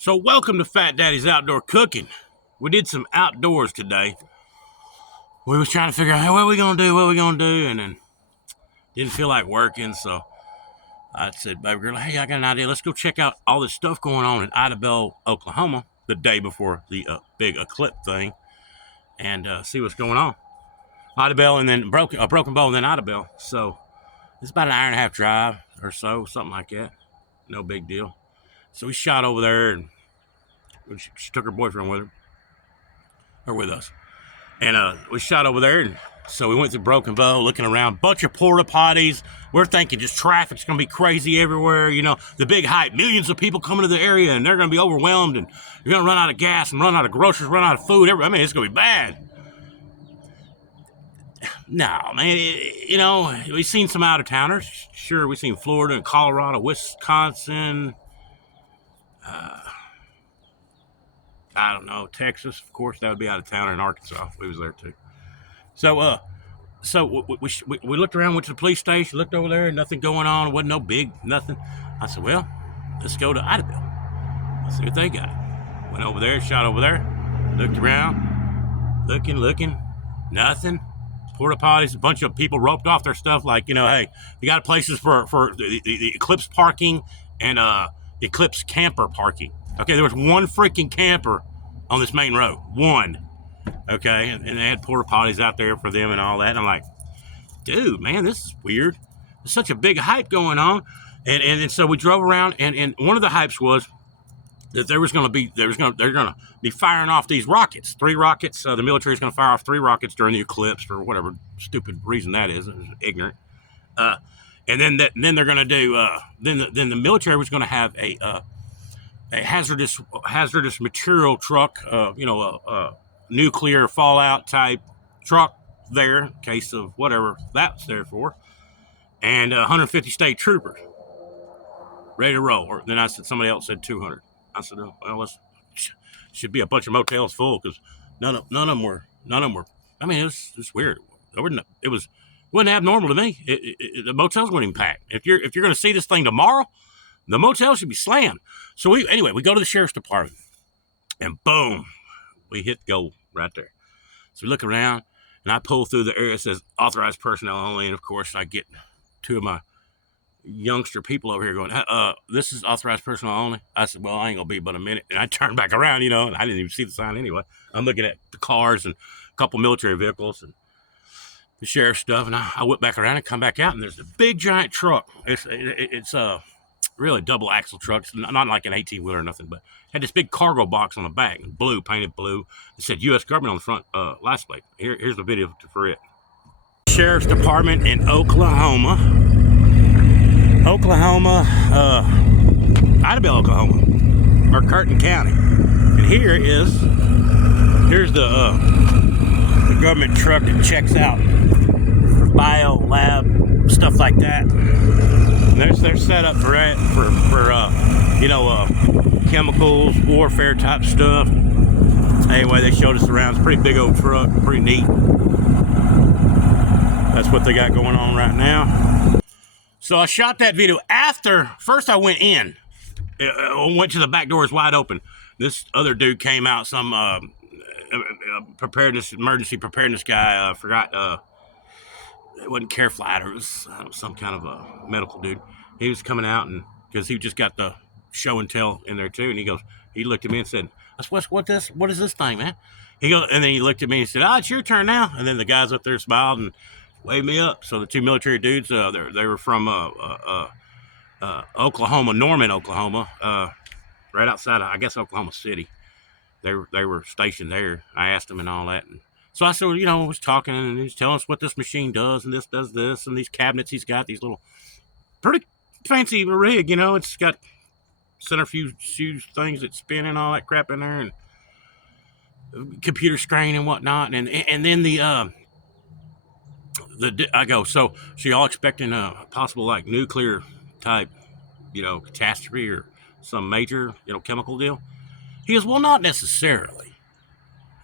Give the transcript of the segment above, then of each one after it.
So welcome to Fat Daddy's Outdoor Cooking. We did some outdoors today. We was trying to figure out, hey, what are we going to do, and then didn't feel like working, so I said, baby girl, hey, I got an idea. Let's go check out all this stuff going on in Idabel, Oklahoma, the day before the big Eclipse thing, and see what's going on. Idabel and then Broken Bow and then Idabel. So it's about an hour and a half drive or so, something like that. No big deal. So we shot over there, and she took her boyfriend with her, or with us. And we shot over there, and so we went to Broken Bow, looking around, bunch of porta potties. We're thinking just traffic's gonna be crazy everywhere, you know, the big hype, millions of people coming to the area, and they're gonna be overwhelmed, and you're gonna run out of gas and run out of groceries, run out of food. I mean, it's gonna be bad. No, man, you know, we've seen some out-of-towners. Sure, we've seen Florida and Colorado, Wisconsin, I don't know, Texas, of course, that would be out of town, in Arkansas. We was there too. So, we looked around, went to the police station, looked over there, nothing going on. It wasn't no big, nothing. I said, well, let's go to Idabel. Let's see what they got. Went over there, shot over there, looked around, looking, nothing. Porta potties, a bunch of people roped off their stuff like, you know, hey, you got places for the Eclipse parking and Eclipse camper parking. Okay, there was one freaking camper on this main road. One. Okay, and they had porta potties out there for them and all that. And I'm like, dude, man, this is weird. There's such a big hype going on. And so we drove around, and one of the hypes was that they're gonna be firing off these rockets, 3 rockets. The military's gonna fire off 3 rockets during the eclipse for whatever stupid reason that is. It was ignorant. And then they're gonna do. Then the military was gonna have a hazardous material truck, a nuclear fallout type truck there in case of whatever that's there for, and 150 state troopers ready to roll. Or then I said, somebody else said 200. I said, oh, well, should be a bunch of motels full because none of them were. I mean, it was weird. It wasn't abnormal to me. The motels weren't even packed. If you're going to see this thing tomorrow, the motel should be slammed. So we go to the sheriff's department, and boom, we hit gold right there. So we look around, and I pull through the area. It says authorized personnel only, and of course I get 2 of my youngster people over here going, this is authorized personnel only. I said, well, I ain't gonna be but a minute. And I turned back around, and I didn't even see the sign anyway. I'm looking at the cars and a couple military vehicles and the sheriff's stuff, and I whip back around and come back out, and there's a big giant truck. It's really double axle trucks, not like an 18-wheeler or nothing, but had this big cargo box on the back, blue, painted blue. It said U.S. government on the front license plate. Here's the video for it. Sheriff's Department in Oklahoma, Idabel, Oklahoma, or Curtin County. And here's the government truck that checks out for bio lab stuff like that. They're set up for chemicals, warfare type stuff. Anyway, they showed us around. It's a pretty big old truck, pretty neat. That's what they got going on right now. So I shot that video after. First I went in. Went to the back door, is wide open. This other dude came out, some emergency preparedness guy. I forgot. It wasn't Care Flight, it was some kind of a medical dude. He was coming out, and because he just got the show and tell in there too, and he looked at me and said, what is this thing, man? And then he looked at me and said, it's your turn now. And then the guys up there smiled and waved me up. So the 2 military dudes, they were from Oklahoma, Norman, Oklahoma, right outside of, I guess, Oklahoma City. They were stationed there. I asked them and all that, and so I said, was talking, and he was telling us what this machine does, and this does this, and these cabinets he's got, these little pretty fancy rig, it's got centrifuge things that spin and all that crap in there, and computer screen and whatnot, and then I go, so y'all expecting a possible like nuclear type, catastrophe or some major, chemical deal? He goes, well, not necessarily.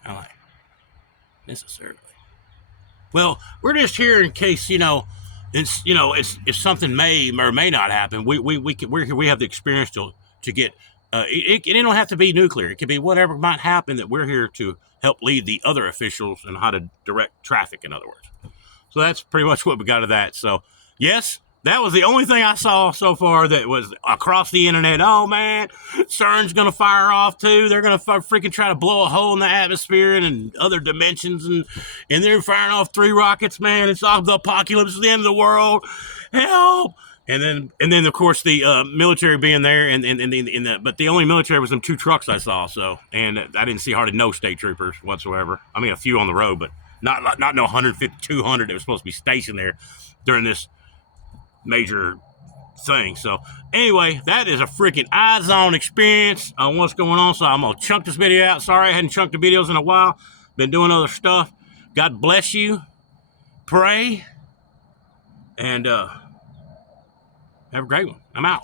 I'm like, necessarily. Well, we're just here in case, if something may or may not happen. We have the experience to get It don't have to be nuclear. It could be whatever might happen that we're here to help lead the other officials and how to direct traffic, in other words. So that's pretty much what we got of that. So, yes, that was the only thing I saw so far that was across the internet. Oh, man, CERN's going to fire off, too. They're going to freaking try to blow a hole in the atmosphere and other dimensions, and they're firing off 3 rockets, man. It's off the apocalypse, the end of the world. Help! And then of course the military being there, but the only military was them 2 trucks I saw. So, and I didn't see hardly no state troopers whatsoever. I mean, a few on the road, but not no 150, 200 that was supposed to be stationed there during this major thing. So anyway, that is a freaking eyes on experience on what's going on. So I'm gonna chunk this video out. Sorry I hadn't chunked the videos in a while. Been doing other stuff. God bless you. Pray and have a great one. I'm out.